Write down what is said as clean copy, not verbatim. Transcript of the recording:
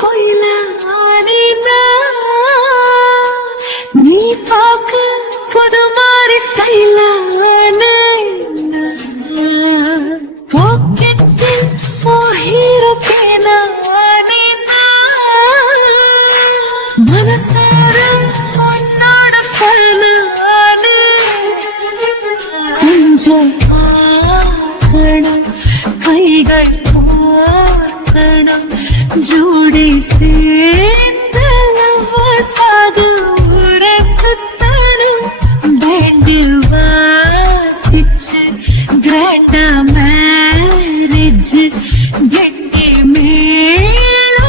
கோயில நீ பார்க்க புது மாதிரி ஸ்டைல பாக்கெட்டில் ஹீரோ பேனா மனசார உன்னோட ஃபேனானு கொஞ்சம் பார்க்கணும் கைகள் பார்க்கணும் ஜோடி சேர்ந்த லவ்வர்ஸ் ஆக